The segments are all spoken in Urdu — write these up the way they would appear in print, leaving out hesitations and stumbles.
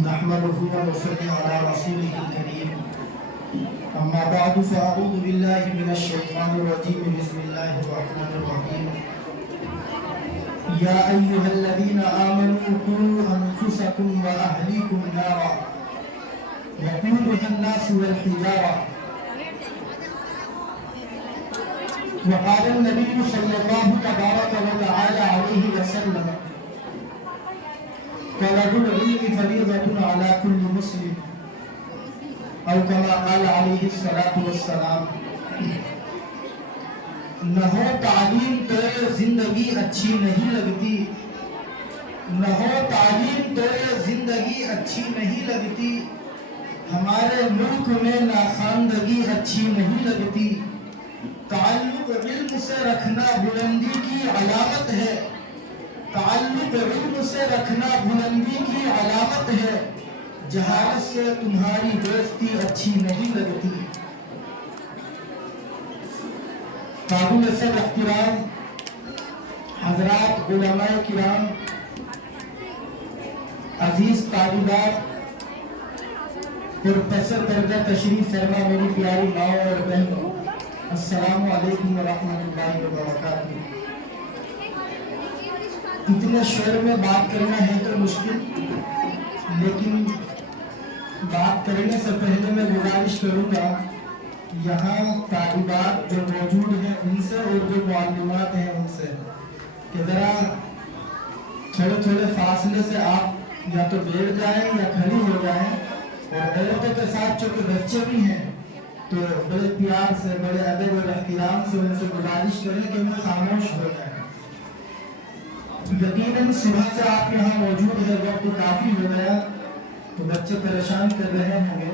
نحمده ونصلي على رسوله الكريم أما بعد فأعوذ بالله من الشيطان الرجيم بسم الله الرحمن الرحيم يا أيها الذين آمنوا قوا أنفسكم وأهليكم نارا وقودها الناس والحجارة وقال النبي صلى الله تبارك وتعالى عليه وسلم طلب العلم فريضة على كل مسلم او كما قال علیہ الصلاۃ والسلام نہ ہو تعلیم تو زندگی اچھی نہیں لگتی، نہ ہو تعلیم تو زندگی اچھی نہیں لگتی، ہمارے ملک میں ناخواندگی اچھی نہیں لگتی، تعلق علم سے رکھنا بلندی کی علامت ہے، تعلق علم سے رکھنا بلندی کی علامت ہے، جہالت سے تمہاری دوستی اچھی نہیں لگتی۔ قابل صدر احترام حضرات علماء کرام، عزیز طالبات اور پسر پردہ تشریف فرما میری پیاری ماں اور بہنوں، السلام علیکم ورحمۃ اللہ وبرکاتہ۔ اتنے شعر میں بات کرنا ہے تو مشکل، لیکن بات کرنے سے پہلے میں گزارش کروں گا یہاں طالبات جو موجود ہیں ان سے اور جو معلمات ہیں ان سے کہ ذرا تھوڑے تھوڑے فاصلے سے آپ یا تو بیٹھ جائیں یا کھڑی ہو جائیں، اور عورتوں کے ساتھ چونکہ بچے بھی ہیں تو بڑے پیار سے بڑے ادب اور احترام سے ان سے گزارش کریں کہ وہ خاموش ہو جائیں۔ یقیناً صبح سے آپ یہاں موجود ہے، وقت کافی ہو گیا تو بچے پریشان کر رہے ہوں گے،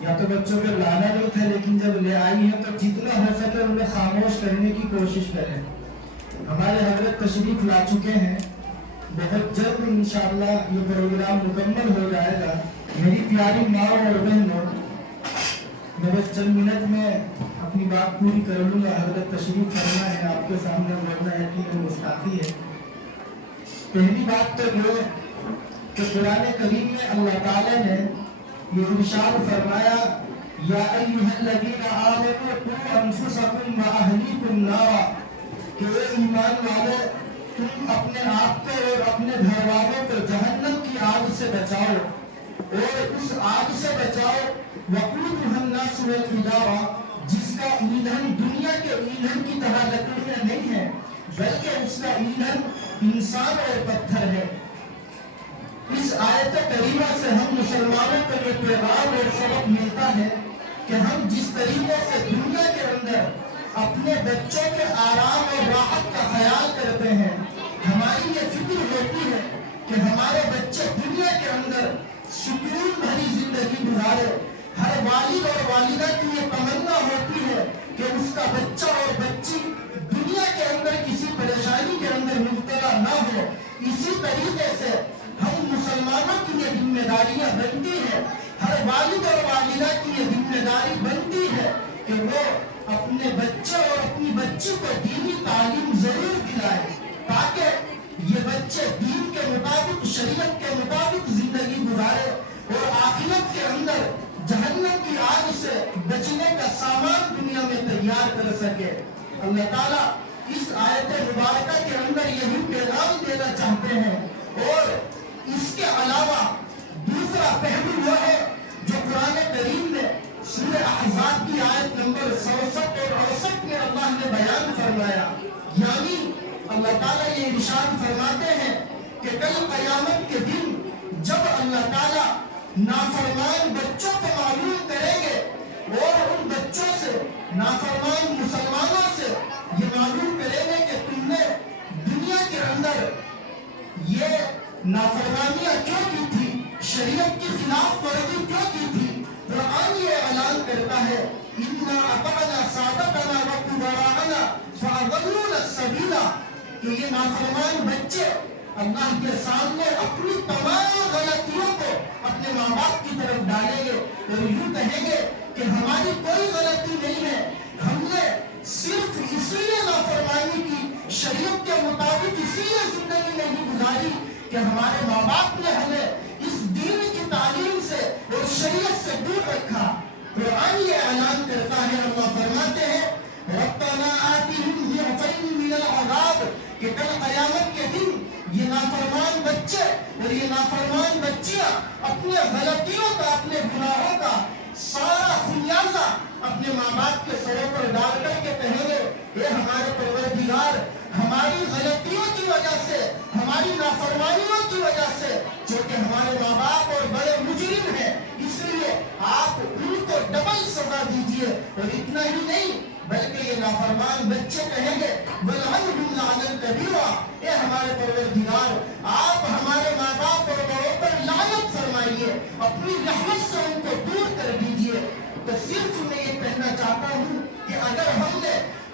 یا تو بچوں پہ لانا نہیں تھا لیکن جب لے آئی ہے تو جتنا ہو سکے انہیں خاموش کرنے کی کوشش کریں۔ ہمارے حضرت تشریف لا چکے ہیں، بہت جلد انشاءاللہ یہ پروگرام مکمل ہو جائے گا۔ میری پیاری ماں اور بہنوں، میں بس چند منٹ میں اپنی بات پوری کر لوں گا، حضرت تشریف فرما ہے، آپ کے سامنے بولنا ہے کہ وہ مستعفی ہے۔ پہلی بات تو یہ کہ قرآن کریم میں اللہ تعالیٰ نے یہ ارشاد فرمایا یا ایھا الذین آمنوا قوا انفسکم واہلیکم نارا، کہ اے ایمان والو تم اپنے آپ کو اور اپنے گھر والوں کو جہنم کی آگ سے بچاؤ، اور اس آگ سے بچاؤ وقودھا الناس والحجارہ، جس کا ایندھن دنیا کے ایندھن کی طرح لکڑیاں نہیں ہے بلکہ اس کا ایندھن انسان اور پتھر ہے۔ اس آیت کریمہ سے ہم مسلمانوں کو یہ پیغام اور سبق ملتا ہے کہ ہم جس طریقے سے دنیا کے اندر اپنے بچوں کے آرام اور راحت کا خیال کرتے ہیں، ہماری یہ فکر ہوتی ہے کہ ہمارے بچے دنیا کے اندر سکون بھری زندگی گزارے۔ ہر والد اور والدہ کی یہ تمنا ہوتی ہے کہ اس کا بچہ اور بچی دنیا کے اندر کسی پریشانی کے اندر مبتلا نہ ہو۔ اسی طریقے سے ہم مسلمانوں کی یہ ذمہ داریاں بنتی ہے، ہر والد اور والدہ کی یہ ذمہ داری بنتی ہے کہ وہ اپنے بچے اور اپنی بچی کو دینی تعلیم ضرور دلائے تاکہ یہ بچے دین کے مطابق، شریعت کے مطابق زندگی گزارے اور آخرت کے اندر جہنم کی آگ سے بچنے کا سامان دنیا میں تیار کر سکے۔ اللہ تعالیٰ اس آیت مبارکہ کے اندر یہی پیغام دینا چاہتے ہیں، اور اس کے علاوہ دوسرا پہلو وہ ہے جو قرآن کریم میں سورہ احزاب کی آیت نمبر 67 اور 68 میں اللہ نے بیان فرمایا، یعنی اللہ تعالیٰ یہ ارشاد فرماتے ہیں کہ کل قیامت کے دن جب اللہ تعالیٰ نافرمان بچوں کو معلوم کریں گے اور ان بچوں سے، نافرمان مسلمانوں سے یہ معلوم کریں گے کہ تم نے دنیا کے اندر یہ نافرمانیاں کیوں کی تھی، شریعت کی خلاف ورزی کیوں کی تھی۔ قرآن یہ اعلان کرتا ہے اِنَّا أَطَعْنَا سَادَتَنَا وَكُبَرَاءَنَا فَأَضَلُّونَا السَّبِيلَ، کہ یہ نافرمان بچے اللہ کے سامنے اپنی تمام غلطیوں کو اپنے ماں باپ کی طرف ڈالیں گے اور یوں کہیں گے کہ ہماری کوئی غلطی نہیں ہے، ہم نے صرف اس لیے نافرمانی کی، شریعت کے مطابق اس لیے زندگی نہیں گزاری کہ ہمارے ماں باپ نے ہمیں اس دین کہ کل قیامت کے دن یہ نافرمان بچے اور یہ نافرمان بچیاں اپنے غلطیوں کا، اپنے گناہوں کا سارا خمیازہ اپنے ماں باپ کے سروں پر ڈال کر کے کہیں گے اے ہمارے پروردگار، ہماری غلطیوں کی وجہ سے، ہماری نافرمانیوں کی وجہ سے، جو کہ ہمارے ماں باپ اور بڑے مجرم ہیں، اس لیے آپ ان کو ڈبل سزا دیجئے۔ اور اتنا ہی نہیں بلکہ یہ نافرمان بچے کہیں گے وَلْعَنْهُمْ لَعْنًا كَبِيرًا، اے ہمارے پروردگار، آپ ہمارے ماں باپ اور بڑوں پر لعنت فرمائیے، اپنی رحمت سے ان کو دور کر دیجئے۔ تو صرف میں یہ کہنا چاہتا ہوں کہ اگر ہم نے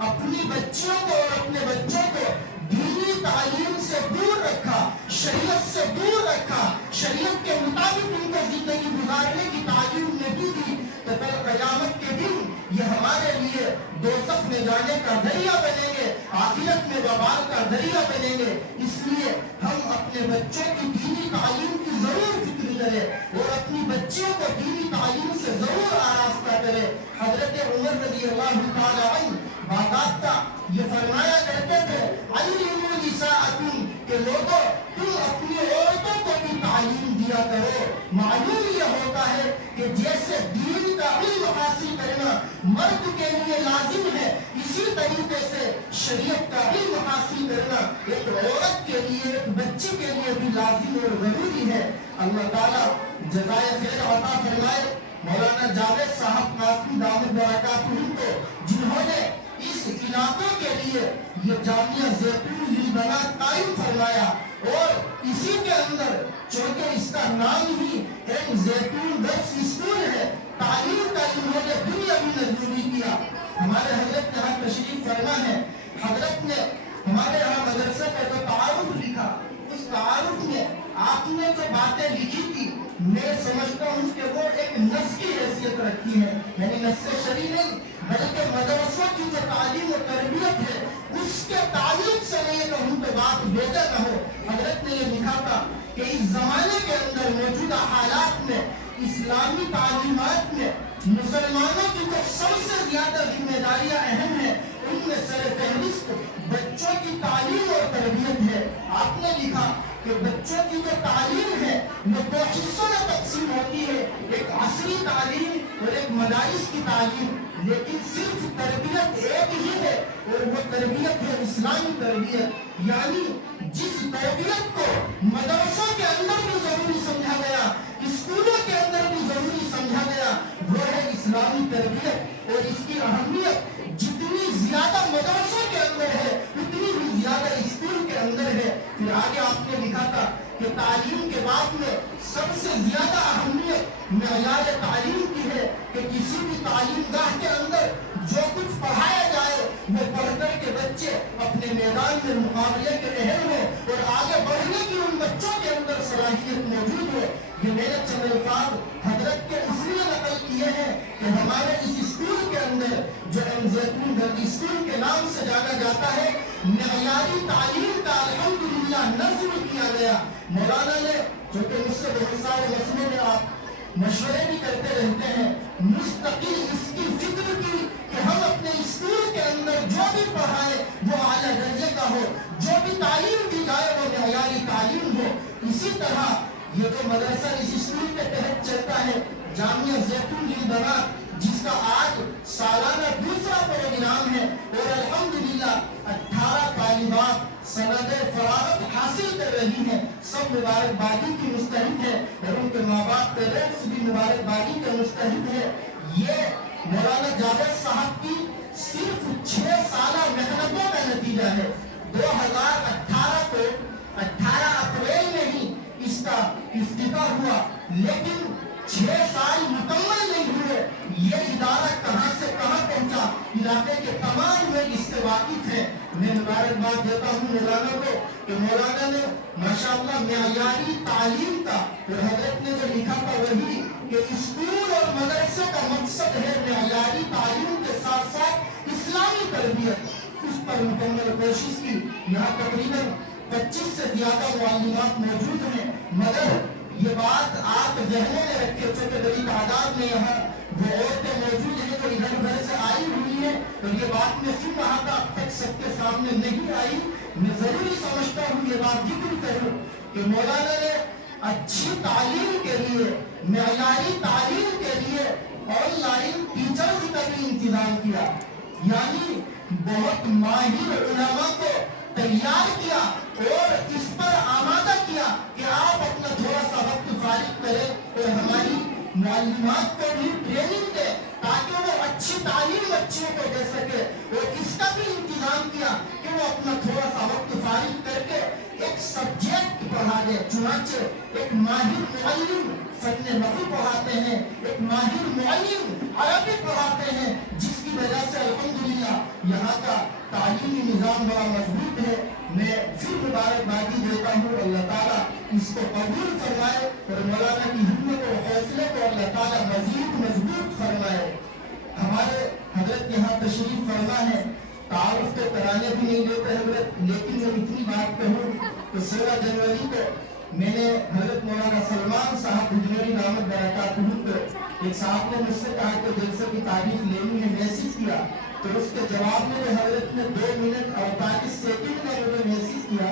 اپنی بچیوں کو اور اپنے بچوں کو دینی تعلیم سے دور رکھا، شریعت سے دور رکھا، شریعت کے مطابق ان کو زندگی گزارنے کی تعلیم نہیں دی، تو کل قیامت کے دن یہ ہمارے لیے دوزخ میں جانے کا ذریعہ بنیں گے، آخرت میں وبال کا ذریعہ بنیں گے۔ اس لیے ہم اپنے بچوں کی دینی تعلیم کی ضرور فکر کریں اور اپنی بچیوں کو دینی تعلیم سے ضرور آراستہ کریں۔ حضرت عمر رضی اللہ تعالی عنہ باقاعدہ یہ فرمایا کرتے تھے علموا نساءکم، کہ لوگوں تم اپنی عورتوں کو بھی تعلیم دیا کرو۔ معلوم یہ ہوتا ہے کہ جیسے دین کا علم حاصل کرنا مرد کے لیے لازم ہے، اسی طریقے سے شریعت کا علم حاصل کرنا ایک عورت کے لیے، ایک بچے کے لیے بھی لازم اور ضروری ہے۔ اللہ تعالیٰ جزائے خیر عطا فرمائے مولانا جاوید صاحب قاسمی دامت برکاتہم کو، جنہوں نے اس علاقوں کے لیے یہ جامعہ زیتون للبنات قائم فرمایا، اور اسی کے اندر چونکہ اس کا نام ہی ایک زیتون درس اسکول ہے، تعلیم کا انہوں نے دنیاوی نظوری کیا۔ ہمارے حضرت یہاں تشریف فرما ہے، حضرت نے ہمارے یہاں مدرسے کا جو تعارف لکھا، اس تعارف میں آپ نے جو باتیں لکھی تھی میں سمجھتا ہوں کہ وہ ایک نص کی حیثیت رکھتی ہے، یعنی نص شرعی نہیں بلکہ مدرسوں کی جو تعلیم و تربیت ہے اس کے تعلق سے میں یہ کہوں تو بات بہتر نہ ہو۔ حضرت نے یہ لکھا تھا کہ اس زمانے کے اندر موجودہ حالات میں اسلامی تعلیمات میں مسلمانوں کی جو سب سے زیادہ ذمہ داریاں اہم ہیں ان میں سر فہرست بچوں کی تعلیم اور تربیت ہے۔ آپ نے لکھا کہ بچوں کی جو تعلیم ہے وہ دو حصوں میں تقسیم ہوتی ہے، ایک عصری تعلیم اور ایک مدارس کی تعلیم، لیکن صرف تربیت ایک ہی ہے اور وہ تربیت ہے اسلامی تربیت، یعنی جس تربیت کو مدرسوں کے اندر بھی ضروری سمجھا گیا، اسکولوں کے اندر بھی ضروری سمجھا گیا، وہ ہے اسلامی تربیت۔ اور اس کی اہمیت جتنی زیادہ مدرسوں کے اندر ہے اتنی ہی زیادہ اسکول کے اندر ہے۔ پھر آگے آپ نے لکھا تھا کہ تعلیم کے بعد میں سب سے زیادہ اہمیت معیار تعلیم کی ہے کہ کسی بھی تعلیم گاہ کے اندر جو کچھ پڑھایا جائے وہ پڑھ کر کے بچے اپنے میدان میں مقابلے کے اہل ہو اور آگے بڑھنے کی ان بچوں کے اندر صلاحیت موجود ہو۔ یہ میرے چند الفاظ حضرت کے اس لیے نقل کیے ہیں کہ ہمارے اس اسکول کے اندر جو زیتون گرد اسکول کے نام سے جانا جاتا ہے، معیاری تعلیم کا الحمدللہ نظم کیا گیا۔ مولانا نے جو کہ مجھ سے بہت سارے مسئلے میں آپ مشورے بھی کرتے رہتے ہیں، مستقل اس کی فکر کی کہ ہم اپنے اسکول کے اندر جو بھی پڑھائے وہ اعلیٰ درجے کا ہو، جو بھی تعلیم دی جائے وہ معیاری تعلیم ہو۔ اسی طرح یہ جو مدرسہ اس اسکول کے تحت چلتا ہے جامعہ زیتون للبنات، جس کا آج سالانہ دوسرا پروگرام ہے اور الحمدللہ 18 طالبات سند فراغت حاصل کر رہی ہیں، سب مبارکبادی کی مستحق ہے اور ان کے ماں باپ پیرنٹس بھی مبارکبادی کے مستحق ہے۔ یہ مولانا جاوید صاحب کی صرف 6 سالہ محنتوں کا نتیجہ ہے۔ 2018 کو 18 اپریل میں ہی اس کا افتتاح ہوا، لیکن 6 سال مکمل نہیں ہوئے۔ یہ ادارہ کہاں سے کہاں پہنچا، علاقے کے تمام لوگ اس سے واقف ہیں۔ میں مبارکباد دیتا ہوں مولانا کو کہ مولانا نے ماشاءاللہ معیاری تعلیم کا، اور حضرت نے جو لکھا تھا وہی کہ اسکول اور مدرسے کا مقصد ہے معیاری تعلیم کے ساتھ ساتھ اسلامی تربیت، اس پر مکمل کوشش کی۔ یہاں تقریباً 25 سے زیادہ معلمات موجود ہیں، مگر یہ بات آپ ذہنوں میں رکھے چونکہ بڑی تعداد میں یہاں وہ عورتیں موجود ہیں جو ادھر ادھر سے آئی ہوئی ہیں، اور یہ بات میں پھر کہا تھا اب تک سب کے سامنے نہیں آئی، میں ضروری سمجھتا ہوں یہ بات ذکر کروں کہ مولانا نے اچھی تعلیم کے لیے، معیاری تعلیم کے لیے آن لائن ٹیچرز کا بھی انتظام کیا، یعنی بہت ماہر علماء کو تیار کیا اور اس پر آمادہ کیا کہ آپ اپنا تھوڑا سا وقت فارغ کریں اور ہماری معلومات کو بھی ٹریننگ دے تاکہ وہ اچھی تعلیم بچوں کو دے سکے، اور اس کا بھی انتظام کیا کہ وہ اپنا تھوڑا سا وقت فارغ کر کے ایک سبجیکٹ پڑھا دے۔ چنانچہ ایک ماہر معلم فن نحو پڑھاتے ہیں، ایک ماہر معلم عربی پڑھاتے ہیں، جس کی وجہ سے الحمدللہ یہاں کا تعلیمی نظام بڑا مضبوط ہے۔ میں پھر مبارکبادی دیتا ہوں، اللہ تعالیٰ اس کو قبول فرمائے اور مولانا کی ہمت اور حوصلے کو اللہ تعالیٰ مزید مضبوط فرمائے۔ ہمارے حضرت یہاں تشریف فرما ہے، تعارف تو کرانے بھی نہیں دیتے حضرت، لیکن میں اتنی بات کہوں کہ 16 جنوری کو میں نے حضرت مولانا سلمان صاحب بجنوری دامت برکاتہ کو ایک صاحب نے مجھ سے کہا کہ جلسے کی تاریخ لینی ہے، میسج کیا، تو اس کے جواب میں جو حضرت نے 2 منٹ 48 سیکنڈ کا مجھے میسج کیا،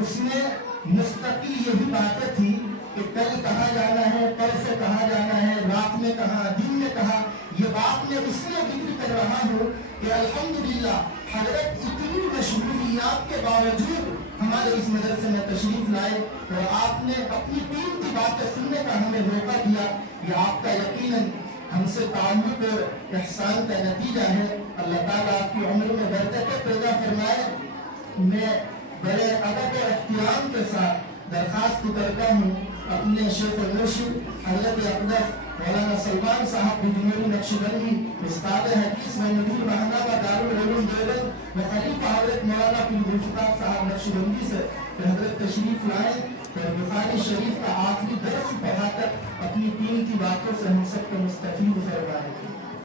اس میں مستقل یہی باتیں تھی کہ کل کہاں جانا ہے، پرسوں کہاں جانا ہے، رات میں کہاں، دن میں کہاں۔ یہ بات میں اس لیے ذکر کر رہا ہوں کہ الحمدللہ حضرت اتنی مشغولیات کے باوجود ہمارے اس مدرسے میں تشریف لائے اور آپ نے اپنی قیمتی باتیں سننے کا ہمیں موقع دیا۔ یہ آپ کا یقیناً ہم سے تعلق اور احسان کا نتیجہ ہے۔ اللہ تعالیٰ آپ کی عمر میں برکتیں پیدا فرمائے۔ میں بڑے ادب و احترام کے ساتھ درخواست کرتا ہوں اپنے شیخ و مرشد حضرت اقدس مولانا سلمان صاحب بجنوری نقشبندی، استاد حدیث و مدیر ماہنامہ دارالعلوم دیوبند و خلیفہ حضرت مولانا پیر گلفتار صاحب نقشبندی سے کہ حضرت تشریف لائیں اور بخاری شریف کا آخری درس پڑھا کر اپنی قیمتی باتوں سے ہم سب کو مستفید فرمائیں۔